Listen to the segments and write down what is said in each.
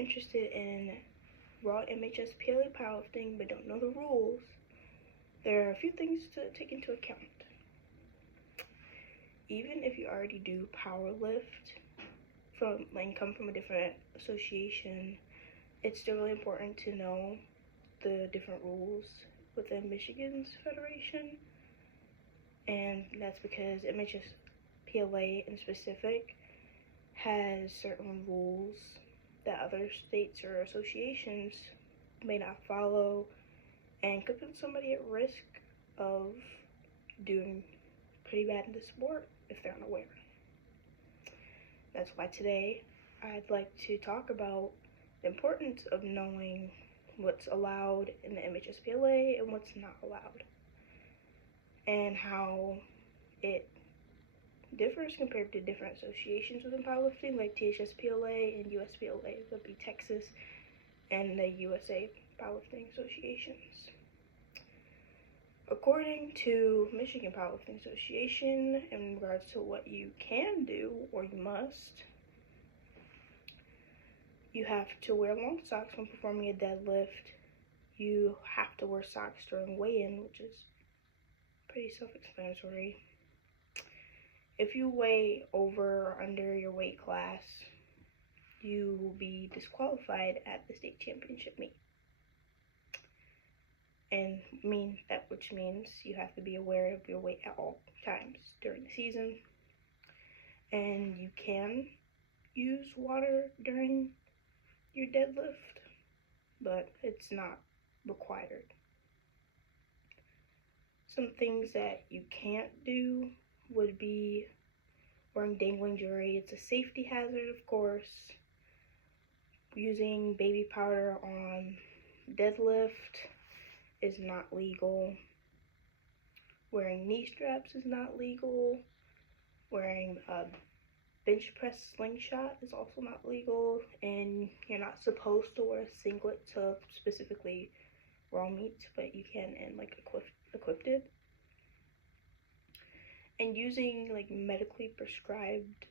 interested in raw MHSPLA powerlifting but don't know the rules, there are a few things to take into account. Even if you already do powerlift and come from a different association, it's still really important to know the different rules within Michigan's federation. And that's because MHSPLA in specific has certain rules that other states or associations may not follow, and could put somebody at risk of doing pretty bad in the sport if they're unaware. That's why today I'd like to talk about the importance of knowing what's allowed in the MHSPLA and what's not allowed, and how it differs compared to different associations within powerlifting, like THSPLA and USPLA, would be Texas and the USA Powerlifting Associations. According to Michigan Powerlifting Association, in regards to what you can do or you must, you have to wear long socks when performing a deadlift. You have to wear socks during weigh-in, which is pretty self-explanatory. If you weigh over or under your weight class, you will be disqualified at the state championship meet. Which means you have to be aware of your weight at all times during the season. And you can use water during your deadlift, but it's not required. Some things that you can't do would be wearing dangling jewelry. It's a safety hazard, of course. Using baby powder on deadlift is not legal. Wearing knee straps is not legal. Wearing a bench press slingshot is also not legal, and you're not supposed to wear a singlet to specifically raw meats, but you can in like equipped. And using like medically prescribed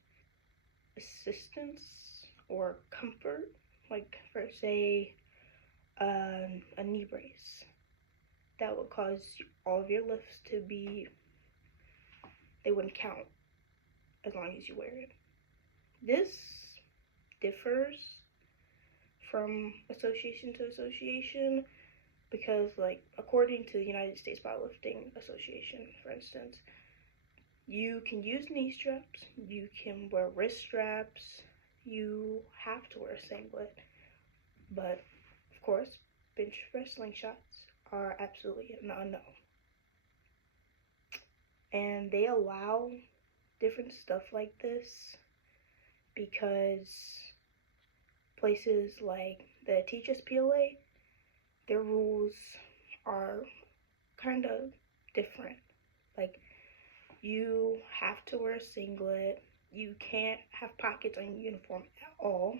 assistance or comfort, like for say a knee brace, that would cause all of your lifts to be, they wouldn't count as long as you wear it. This differs from association to association because, like, according to the United States Powerlifting Association, for instance, you can use knee straps, you can wear wrist straps, you have to wear a singlet, but of course, bench press slingshots are absolutely a no-no. And they allow different stuff like this because places like the THSPLA, their rules are kind of different. Like, you have to wear a singlet, you can't have pockets on your uniform at all.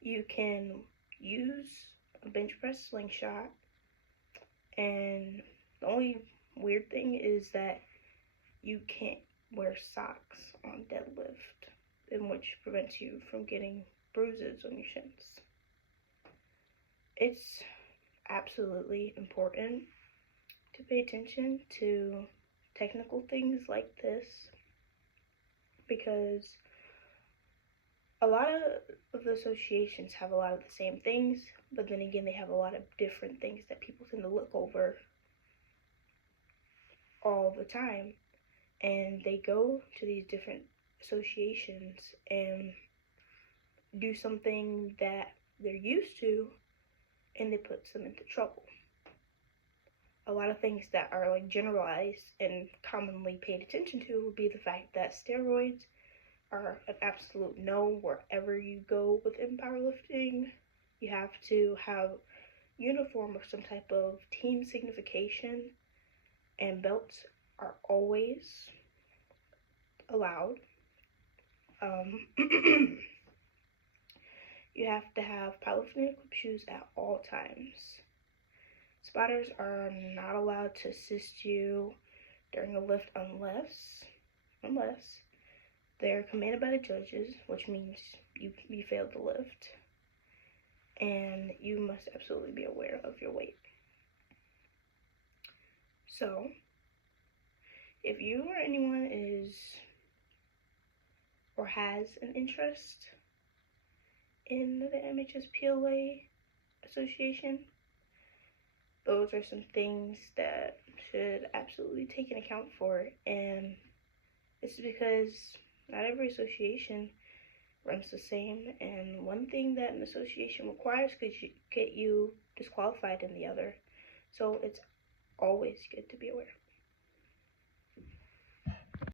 You can use a bench press slingshot, and the only weird thing is that you can't wear socks on deadlift, in which prevents you from getting bruises on your shins. It's absolutely important to pay attention to technical things like this, because a lot of the associations have a lot of the same things, but then again, they have a lot of different things that people tend to look over all the time. And they go to these different associations and do something that they're used to, and it puts them into trouble. A lot of things that are like generalized and commonly paid attention to would be the fact that steroids are an absolute no wherever you go within powerlifting. You have to have uniform or some type of team signification, and belts are always allowed. You have to have powerlifting equipped shoes at all times. Spotters are not allowed to assist you during a lift unless They're commanded by the judges, which means you failed the lift, and you must absolutely be aware of your weight. So, if you or anyone is or has an interest in the MHSPLA Association, those are some things that should absolutely take into account for it. And it's because not every association runs the same, and one thing that an association requires could get you disqualified in the other. So it's always good to be aware.